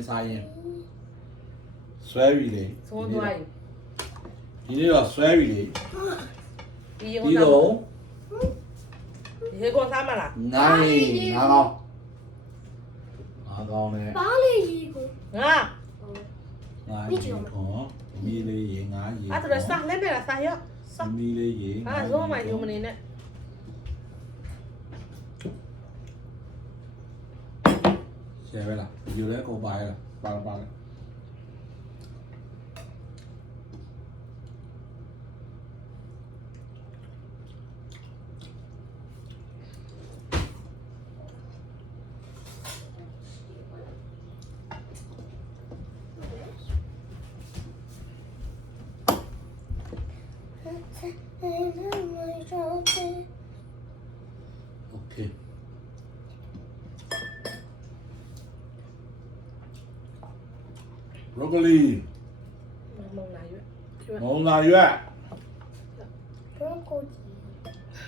င်းစားရင်ဆွဲပြီလေ သုံးသွားပြီ ဒီနေ့တော့ဆွဲပြီလေ ဒီ ပြီးတော့ ရေကောစားမလား ငါကောင်းနဲ့ ဘာလေးကြီးကို ငါ ငါရေခေါ်မီလေးရေငါရေ အဲ့ဒါစားလဲနဲ့စားရောစား မီလေးရေ အဲ့ဒါမှယူမနေနဲ့ ရှယ်ပဲလားယူလဲကိုပါရလားပါလဲ โอเคบรอกโคลี မုံလာရွက် မုံလာရွက် ဘရိုကိုဂျီ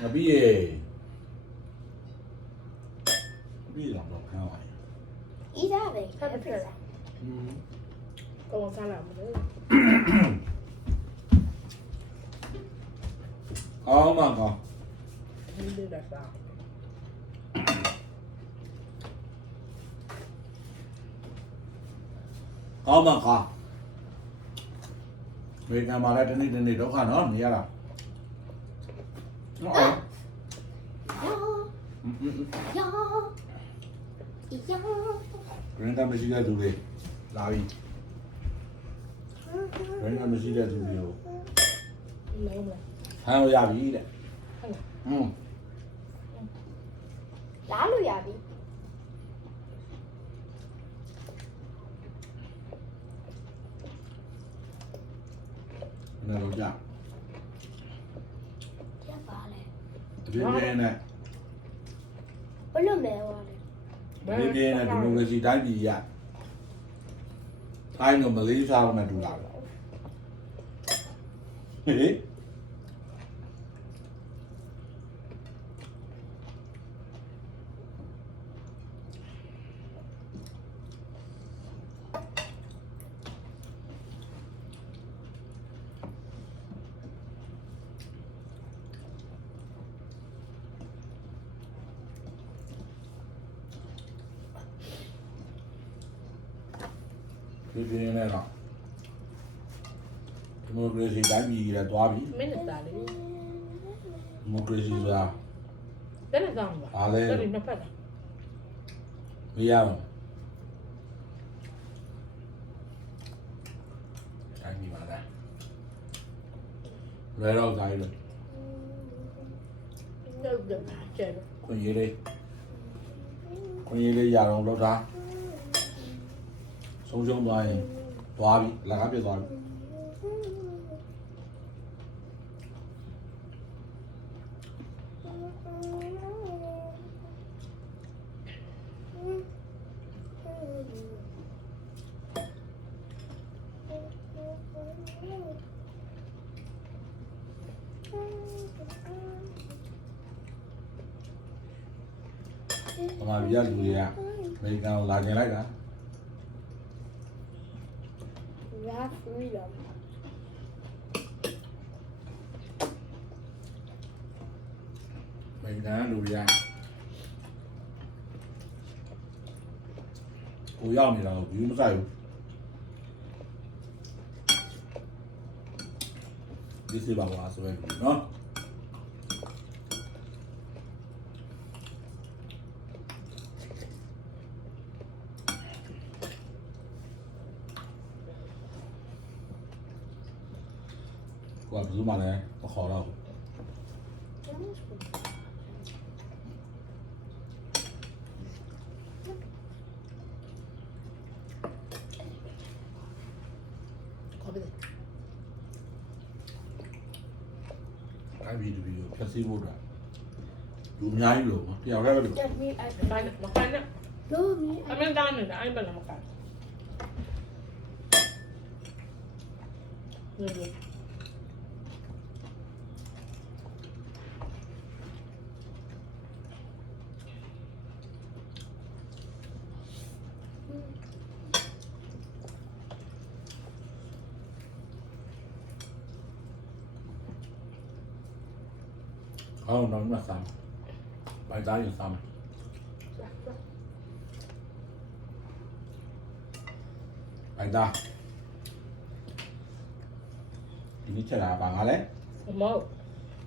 မပြီးရေပြီးတော့တော့ခံပါရဲ့ ဤသားပဲ စားမဖြစ်လားကောင်းစားလာမလို့ ကောင်းမှကောင်း ဒီလိုလာစား ကောင်းမှကောင်းဝေကံมาแล้วတနေ့ဒုက္ခနော်နေရတာနော် ယောယော ဂရင်းကမရှိတဲ့သူတွေလာပြီဂရင်းကမရှိတဲ့သူတွေကို လုံးလား ဖမ်းလို့ရပြီတဲ့ လာလို့ရပြီ ဘယ်လိုကြ ရပါလေ ဒီနေ့နဲ့ ဘလို့မဲဝါလေ ဒီနေ့နဲ့ဒီမိုကရေစီတိုင်းပြည်ရထိုင်းတို့မလေးစားမှတူလာဟေးဒီနေ့နဲ့တော့ဒီမိုကရေစီတိုင်းပြည်ရသွားပြီ မင်းနဲ့စားလေ ဒီမိုကရေစီဆိုတာ ဘယ်နဲ့စားမှာ အားလဲ တော်တော်နှစ်ဖက်တာ မရဘူးတိုင်းပြည်မှာလားဘယ်တော့တိုင်းလဲ တော့တော့ကျဲတော့ ခွင့်ရေးလေးရအောင်လုပ်တာဆုံးရှုံးသွားရင်သွားပြီလကားပြတ်သွားပြီဘာမှပြရလူတွေကအမေရိကန်ကိုလာကျင်လိုက်တာ ရာဖရီဒမ် အမေရိကန်လူတွေကကိုရောက်နေတာကိုဘူးမဆိုင်ဘူးဒီစီပါပါဆိုရင်နော်ကိုကဘူးမှလည်းမခေါ်တော့ဘူးခေါ်ပြီ အဲ့ဒီဗီဒီယိုဖြတ်စည်းဖို့အတွက်လူအများကြီးလို့တယောက်တည်းပဲလို့ တက်မီအိုက် ဘာနဲ့မကန်နဲ့ လို့မီ အမေသားနဲ့အဲ့ဘယ်နဲ့မကန်ဒီလို ဘ အော်တော့မဆမ်းဘိုင်သားရင်ဆမ်းဘိုင်သားဒီနေ့ချက်လာပါငါလဲ အမော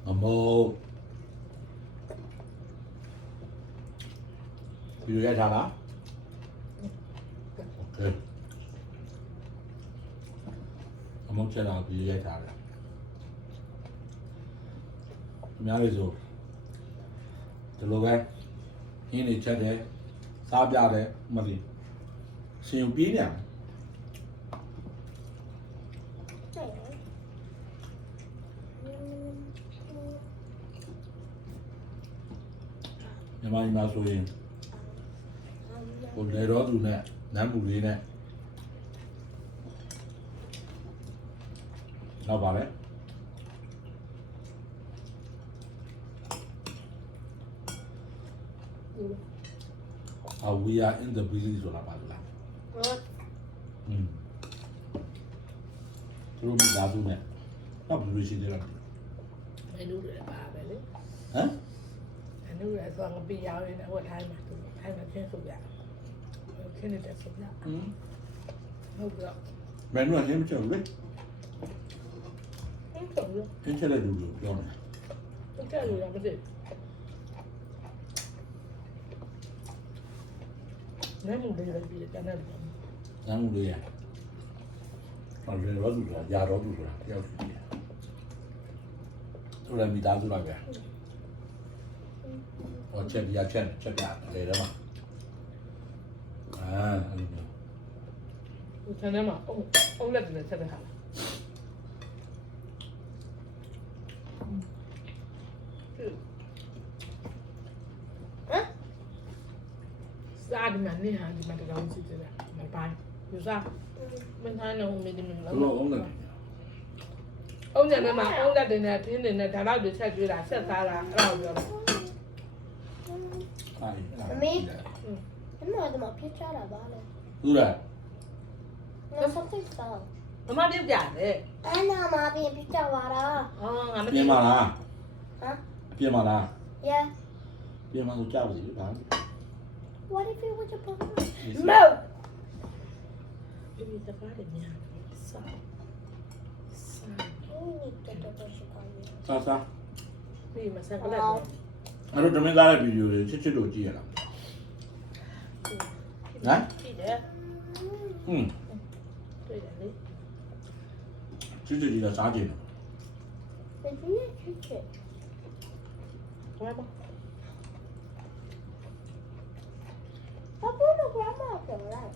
ငမိုးဒီလိုရထားလားโอเคအမောချက်လာပြီးရထားတယ်အများလေးဆိုဒီလိုပဲရင်းနေချက်တယ်စားပြတယ်မလီရှင်ပြေးနေတယ်မြန်မာပြည်မှာဆိုရင်ဟိုလေတော့သူနဲ့နမ်းမှုလေးနဲ့နောက်ပါလေwe are in the busy ဆိုတာပါလားသူတို့မိသားစုနဲ့တော့ဘယ်လိုရှိသေးလဲ မင်းတို့လည်းပါပဲလေ ဟမ် မင်းတို့လည်းသွားမပြရအောင်လည်းဟိုထိုင်းမှာသူထိုင်းမှာချင်းဆိုပြခင်းနေတဲ့ဆိုပြဟုတ်ကဲ့ မင်းတို့ကရှင်းမချက်ဘူးလေ ဟုတ်ကဲ့လို့ ရှင်းချက်တဲ့လူကိုပြောမယ် ဟုတ်ကဲ့လို့ရမသိနမ်းမှုတွေလည်းပြီးတယ်တန်းတယ် နမ်းမှုလေးရဟောလေတော့သူကယာတော့သူဆိုတာတယောက်ရှိတယ်သူလည်းမိသားစုလိုက်ပဲဟောချက်ပြချက်ပြလေတယ်မှာအဲ့လိုမျိုး ဒီတန်းထဲမှာအုံးလက်တွေဆက်တဲ့ဟာစားဒီမှာနေဟာဒီမှာတောင်းစီတယ်မပိုင်းယူစားမင်းသားလုံးမင်းဒီမင်း သူ လုံး တို့အောင်တယ် အုံးညနေမှာအုံးလက်တွေနဲ့ပြင်းတွေနဲ့ဒါတော့တွေဆက်ကျွေးတာဆက်စားတာအဲ့ဒါကိုပြောတာ အမေကပြစ်ချတာပါလေ သူလား ငါစတဲ့စား မမပြုတ်ကြတယ် အဲ့နာမှာပြစ်ချသွားတာ အော်ငါမ ပြ သိ င်းပါလား ဟမ် ပြင်းပါလား Yeah. ပြင်းပါဆိုကြောက်စီပါ What if it was a problem? ဒီတကားတွေများစား We need to do this again. စားစား ပြီးမဆန်ကလက် အဲ့တော့တမင်သားတဲ့ဗီဒီယိုတွေချစ်ချစ်လို့ကြည့်ရလားဟမ် ကြည့်တယ် ဟွန်း တွေ့တယ်လေ ချစ်ချစ်ကြီးကစားကြည့်တယ် But you need to check. ဝမ်းမ What about the grandma though, right?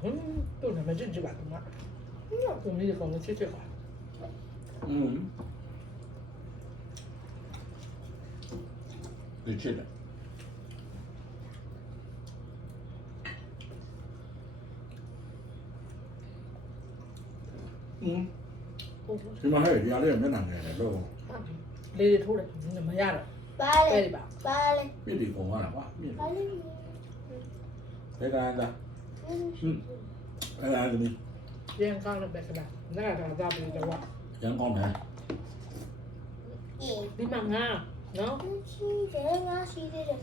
ဟင်းတို့လည်းမကြည့်ကြပါဘူးမ No. ကိုမီးကောင်ချစ်ချစ်ပါ ဒီချစ်တယ်ဒီမှာဟဲ့ဒီအားလေးမျက်နှာငယ်တယ်လို့ လေးတွေထိုးတယ်မရတော့ Vale. အဲ့ဒီပါ Vale. ပြစ်ဒီကုန်သွားတာကွာပြစ် Vale. ဘယ်ကန်တာအဲ့ဒါသမီး ပြန်ကောင်းတော့ပဲကလားနားတော့သာပြီးတော့ ရန်ကောင်းတယ် Yeah. ဒီမှာငါနော် She did. She did it.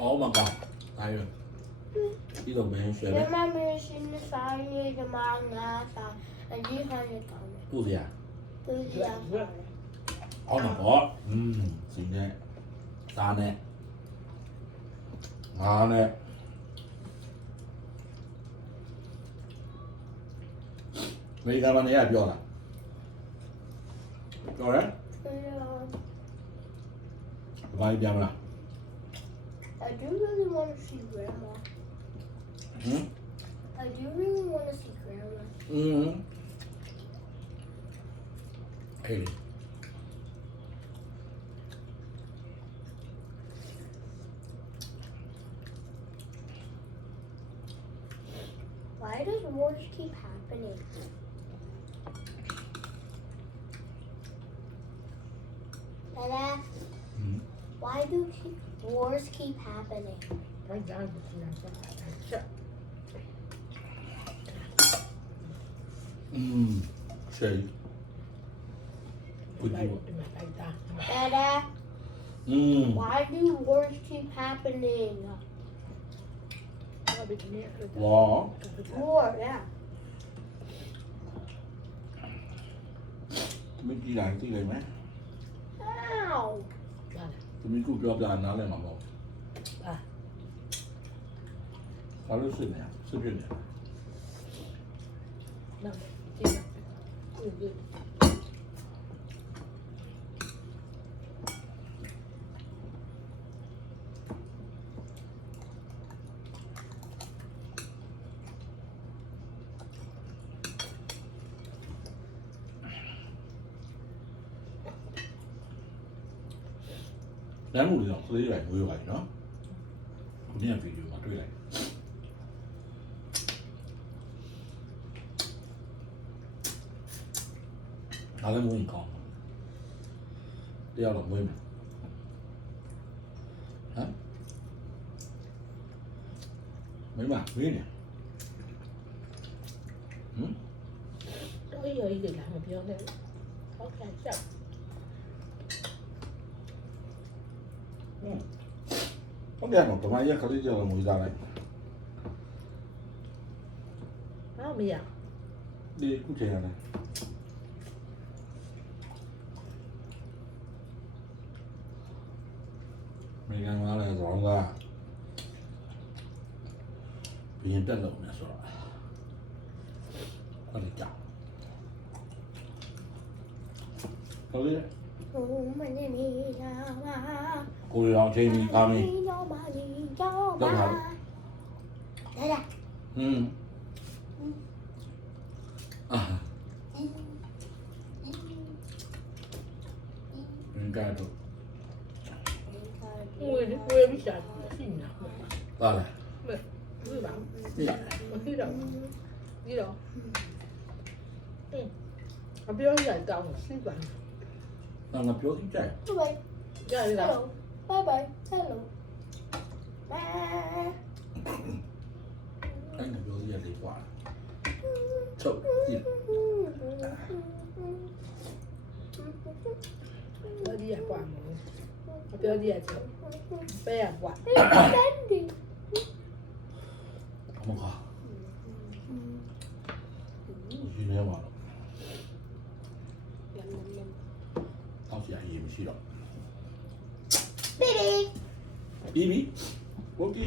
အော်မကောင်းအားရဒီလိုမင်းရွှေပဲ Grandma machine is fine. The manga fine. And you have it on. သူ့စရာ Who's the other? အော်တော့စီနဲ့သားနဲ့ငါနဲ့မိသားမနေရပြောလားပြောရဲဘာပြောမလား I do really want to see Grandma. I do really want to see Grandma. ဟေး Why does wars keep happening? Dada, why do wars keep happening? ဘယ်ကြောင့်ဒီလိုဆက်ချက် ချယ်ကိုကြည့် ဒီမှာတိုက်တာ Dada, อืม why do wars keep happening? ဘာဖြစ်နေလဲ ဝါ War, yeah. မင်းကြည့်လိုက်ကြည့်လိုက်မယ် Ow. လာတယ် သမီးကပြောပြနားလည်မှာမဟုတ် အာ ဘာလို့ဆွနေဆွပြနေ နောက်ကြည့်ဦးကြည့် လမ်းမှုတွေတော့ကလေးတွေငွေးပါပြီနော်ခုနကဗီဒီယိုမှာတွေ့လိုက်အားလုံးဝင်ကောင်းတရားတော့မွေးမယ်ဟမ်မင်းမဝင်းနေဟမ် တော့ရည်ရည်လာမပြောနဲ့ဟုတ်ကဲ့ချက် ဟုတ်တယ်နော်ဓမ္မကြီးကလေးကြောင်ငွေစားလိုက် ဟာမရ ဒီခုချိန်ရတယ်မိဂန်လာလဲဆိုတော့ကဘင်းတက်လို့နေဆိုတော့အဲ့ဒီကြောက်ဟုတ်လေ Oh, my name is Yama. ကိုရီအောင်ချိန်ပြီးကားမင်း Yama. Dada. ဟင်းအာဘင်းကတော့ ဝေးဝေးပြီးရှာရှိနေတာ ပါလား မဟုတ်ပါဘူးမဖြစ်တော့ဒီတော့အပြောရတောင်းရှိပါ ငါပြောကြည့်ကြ Bye. ကြရလား Hello. Bye bye. Hello. Bye. အဲ့ငါပြောကြရတယ်ကွာချုပ်ကြည့် ပြောကြရကွာမပြောကြရချက်ပဲရကွာ Dandy. အမခါဒီနေမှာတော့ဆရာကြီးမရှိတော့ Baby. ပြီးပြီโอเค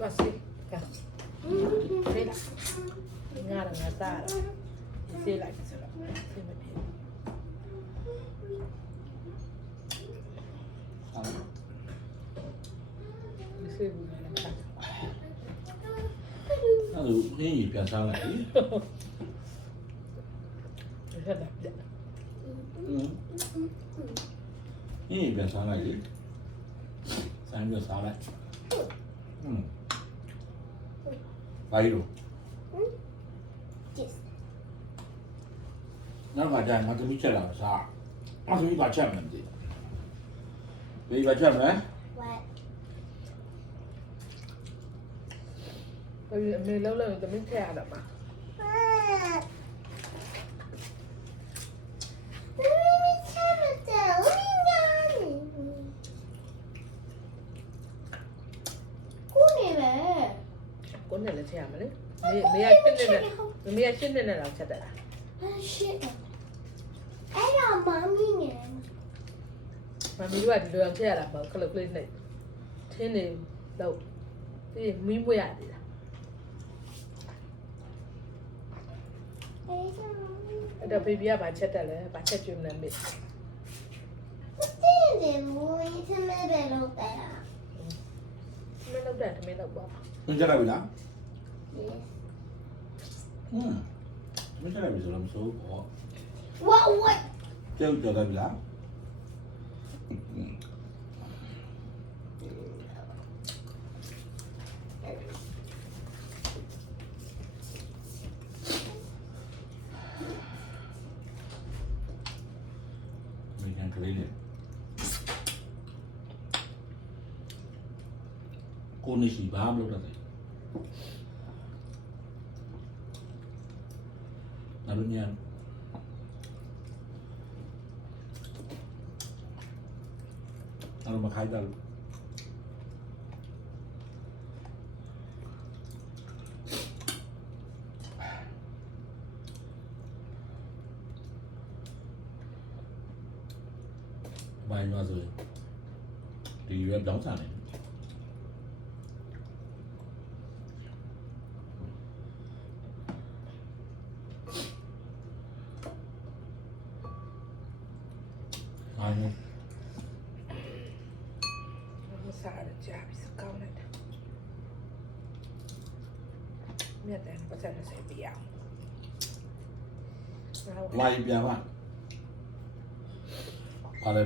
တော့စီကဖေးလာငါငါသားစေးလိုက်ဆိုတော့စေးမပြေ ဆောင်း ဘူးစေးဘူးလား အဲ့ဒါဟင်းကြီးပြန်စားလိုက်ပြီ ဆက်တာပြ ဟင်းကြီးပြန်စားလိုက်ပြီဆိုင်ပြီးစားလိုက်ဘာလို့ Yes. နောက်ခါကျရင်ငါသမီးချက်လာစားငါသမီးပါချက်မယ်မသိဘေးပါချက်မယ် What? အမေလုံးလုံးတမင်းထည့်ရတာပါ ကိုနဲ့လည်းထည့်ရမလဲမေရရှင်းနေတယ်မေရရှင်းနေတယ်တော့ချက်တယ်လား အဲ့တော့မမီးနေ မမီတို့ကဒီလိုအောင်ထည့်ရတာပေါ့ခလုတ်ကလေးနဲ့ထင်းနေတော့ဒီမီးမွေးရသေးလားအဲ့တော့ဘေဘီကဗာချက်တယ်လဲဗာချက်ကျွန်းနေမေ တင်းတယ်မူးစမဲပဲလို့တယ် မင်းလောက်တယ်မင်းလောက်ပါ မင်းချက်လိုက်ပြီလား Yes. မင်းချက်လိုက်ပြီဆိုတော့မစိုးဘူးပေါ့ What? ကြောက်ကြော်လိုက်ပြီလားမင်းကန်ကလေးနဲ့ကိုနေရှိဘာမလုပ်တတ်တယ်哪路念？哪路没开的？买嘛是，里约表产的。哎呀， မစားရကြပြီစကောင်းလိုက်တာမြတ်တယ်ပတ်စံနဲ့ပြရအောင် 来一边吧，把来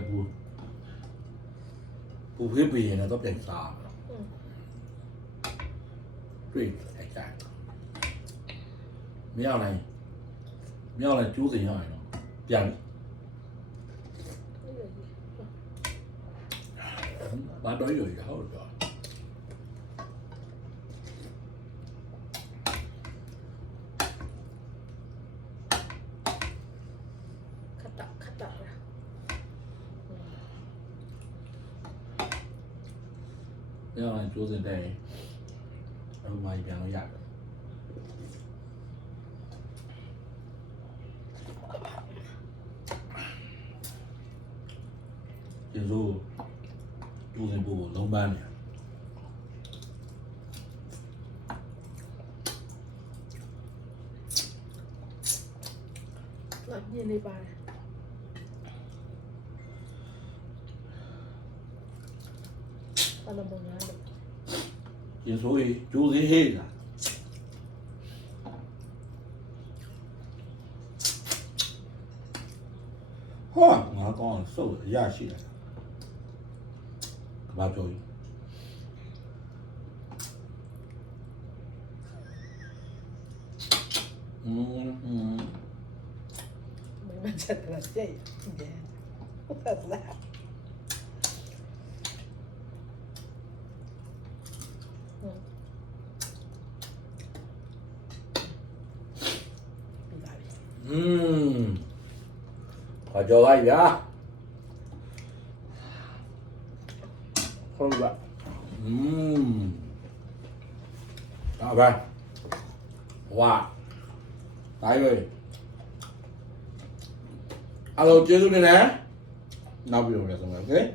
不会变的都变啥了？对，太干了。苗来就是一样的，变。把都有以后的。 ခတ်တာလား 不要让桌子带，然后把一边都压着。有时候桌子不冷板的， လောက်ညင်းနေပါတယ် ဘာလို့မငါလဲ 有时候桌子黑的。哇，我刚瘦的压起来了，把脚。 မင်းချက်တယ်ကြိတ်တယ်ဟုတ်လား 快叫来一遍啊！好吧，老板，哇，大位，hello，接住你呢？那不用了，什么？OK。